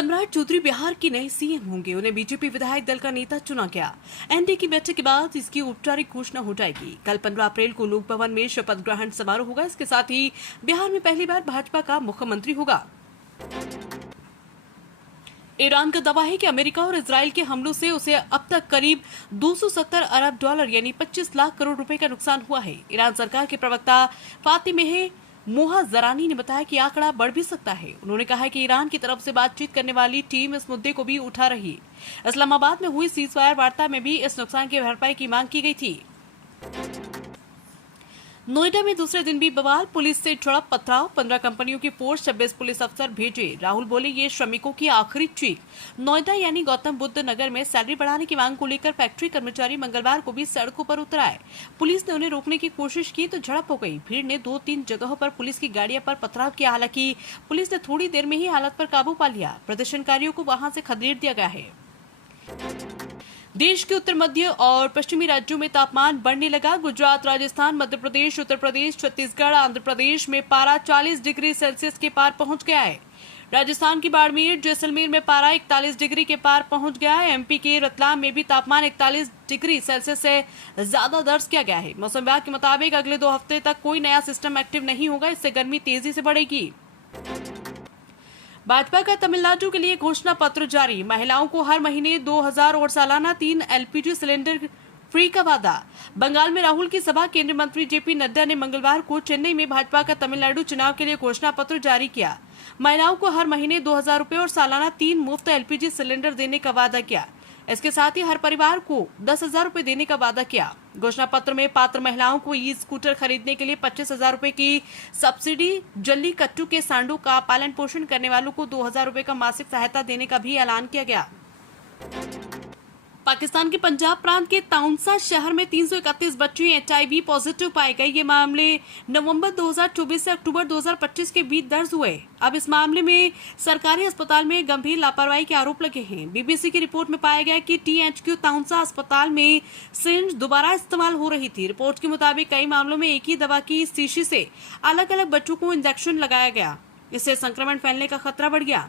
सम्राट चौधरी बिहार के नए सीएम होंगे। उन्हें बीजेपी विधायक दल का नेता चुना गया। एनडीए की बैठक के बाद इसकी औपचारिक घोषणा हो जाएगी। कल 15 अप्रैल को लोक भवन में शपथ ग्रहण समारोह होगा। इसके साथ ही बिहार में पहली बार भाजपा का मुख्यमंत्री होगा। ईरान का दावा है कि अमेरिका और इजराइल के हमलों से उसे अब तक करीब 270 अरब डॉलर यानी 25 लाख करोड़ रुपए का नुकसान हुआ है। ईरान सरकार के प्रवक्ता फातिमेह मोहजरानी ने बताया कि आंकड़ा बढ़ भी सकता है। उन्होंने कहा कि ईरान की तरफ से बातचीत करने वाली टीम इस मुद्दे को भी उठा रही। इस्लामाबाद में हुई सीजफायर वार्ता में भी इस नुकसान की भरपाई की मांग की गई थी। नोएडा में दूसरे दिन भी बवाल, पुलिस से झड़प पथराव, 15 कंपनियों की फोर्स, 26 पुलिस अफसर भेजे। राहुल बोले ये श्रमिकों की आखिरी चीख। नोएडा यानी गौतम बुद्ध नगर में सैलरी बढ़ाने की मांग को लेकर फैक्ट्री कर्मचारी मंगलवार को भी सड़कों पर उतर आए। पुलिस ने उन्हें रोकने की कोशिश की तो झड़प हो गई। भीड़ ने 2-3 जगहों पर पुलिस की गाड़ियों पर पथराव किया। हालांकि पुलिस ने थोड़ी देर में ही हालत पर काबू पा लिया। प्रदर्शनकारियों को वहां से खदेड़ दिया गया है। देश के उत्तर मध्य और पश्चिमी राज्यों में तापमान बढ़ने लगा। गुजरात, राजस्थान, मध्य प्रदेश, उत्तर प्रदेश, छत्तीसगढ़, आंध्र प्रदेश में पारा 40 डिग्री सेल्सियस के पार पहुंच गया है। राजस्थान की बाड़मेर, जैसलमेर में पारा 41 डिग्री के पार पहुंच गया है। एमपी के रतलाम में भी तापमान 41 डिग्री सेल्सियस से ज्यादा दर्ज किया गया है। मौसम विभाग के मुताबिक अगले 2 हफ्ते तक कोई नया सिस्टम एक्टिव नहीं होगा। इससे गर्मी तेजी से बढ़ेगी। भाजपा का तमिलनाडु के लिए घोषणा पत्र जारी। महिलाओं को हर महीने 2000 और सालाना 3 एलपीजी सिलेंडर फ्री का वादा। बंगाल में राहुल की सभा, केंद्रीय मंत्री जेपी नड्डा ने मंगलवार को चेन्नई में भाजपा का तमिलनाडु चुनाव के लिए घोषणा पत्र जारी किया। महिलाओं को हर महीने 2000 रुपए और सालाना 3 मुफ्त एलपीजी सिलेंडर देने का वादा किया। इसके साथ ही हर परिवार को 10,000 रुपए देने का वादा किया। घोषणा पत्र में पात्र महिलाओं को ई स्कूटर खरीदने के लिए 25,000 रुपए की सब्सिडी, जल्ली कट्टू के सांडों का पालन पोषण करने वालों को 2,000 रुपए का मासिक सहायता देने का भी ऐलान किया गया। पाकिस्तान के पंजाब प्रांत के ताउनसा शहर में 331 बच्चे एचआईवी पॉजिटिव पाए गए। ये मामले नवंबर 2024 से अक्टूबर 2025 के बीच दर्ज हुए। अब इस मामले में सरकारी अस्पताल में गंभीर लापरवाही के आरोप लगे हैं। बीबीसी की रिपोर्ट में पाया गया कि टीएचक्यू ताउनसा अस्पताल में सिरिंज दोबारा इस्तेमाल हो रही थी। रिपोर्ट के मुताबिक कई मामलों में एक ही दवा की शीशी से अलग अलग बच्चों को इंजेक्शन लगाया गया। इससे संक्रमण फैलने का खतरा बढ़ गया।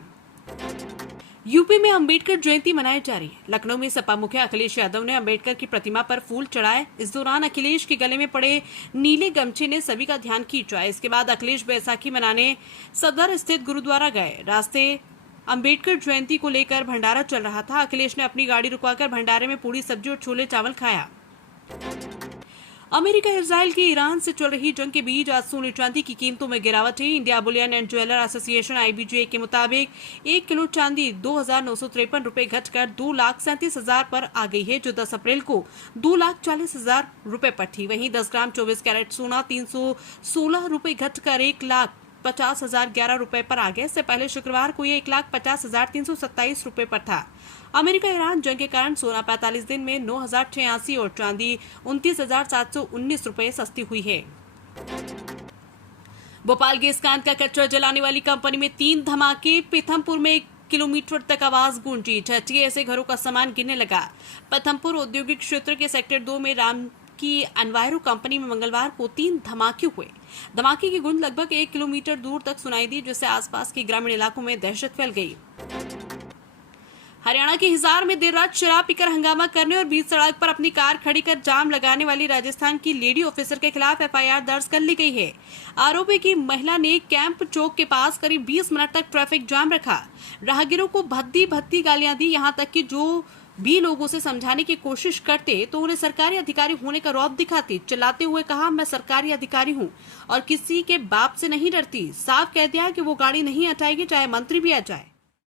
यूपी में अंबेडकर जयंती मनाई जा रही है। लखनऊ में सपा मुखिया अखिलेश यादव ने अंबेडकर की प्रतिमा पर फूल चढ़ाए। इस दौरान अखिलेश के गले में पड़े नीले गमछे ने सभी का ध्यान खींचा। इसके बाद अखिलेश बैसाखी मनाने सदर स्थित गुरुद्वारा गए। रास्ते अंबेडकर जयंती को लेकर भंडारा चल रहा था। अखिलेश ने अपनी गाड़ी रुकवाकर भंडारे में पूरी सब्जी और छोले चावल खाया। अमेरिका इजराइल की ईरान से चल रही जंग के बीच आज सोने चांदी की कीमतों में गिरावट है। India Boolean and jeweller association IBJ के मुताबिक 1 किलो चांदी 2,953 रुपए घटकर 2,37,000 पर आ गई है, जो 10 अप्रैल को 2,40,000 रुपए पर थी। वहीं 10 ग्राम 24 कैरेट सोना 316 रुपए घटकर 1,50,011 रुपए पर आ गए। इससे पहले शुक्रवार को ये 1,50,327 रुपए पर था। अमेरिका ईरान जंग के कारण सोना 45 दिन में 9,086 और चांदी 29,719 रुपए सस्ती हुई है। भोपाल गैस कांड का कचरा जलाने वाली कंपनी में 3 धमाके। पीथमपुर में 1 किलोमीटर तक आवाज गूंजी। ठठिये ऐसे घरों का सामान गिरने लगा। पीथमपुर औद्योगिक क्षेत्र के सेक्टर 2 में राम की अनवायरो कंपनी में मंगलवार को 3 धमाके हुए। धमाके की गूंज लगभग 1 किलोमीटर दूर तक सुनाई दी, जिससे आसपास के ग्रामीण इलाकों में दहशत फैल गई। हरियाणा के हिसार में देर रात शराब पीकर हंगामा करने और बीच सड़क पर अपनी कार खड़ी कर जाम लगाने वाली राजस्थान की लेडी ऑफिसर के खिलाफ FIR दर्ज कर ली गई है। आरोपी की महिला ने कैंप चौक के पास करीब 20 मिनट तक ट्रैफिक जाम रखा। राहगीरों को भद्दी गालियां दी। यहां तक कि जो भी लोगों से समझाने की कोशिश करते तो उन्हें सरकारी अधिकारी होने का रौब दिखाती। चिल्लाते हुए कहा, मैं सरकारी अधिकारी हूं और किसी के बाप से नहीं डरती। साफ कह दिया कि वो गाड़ी नहीं हटाएगी चाहे मंत्री भी आ जाए।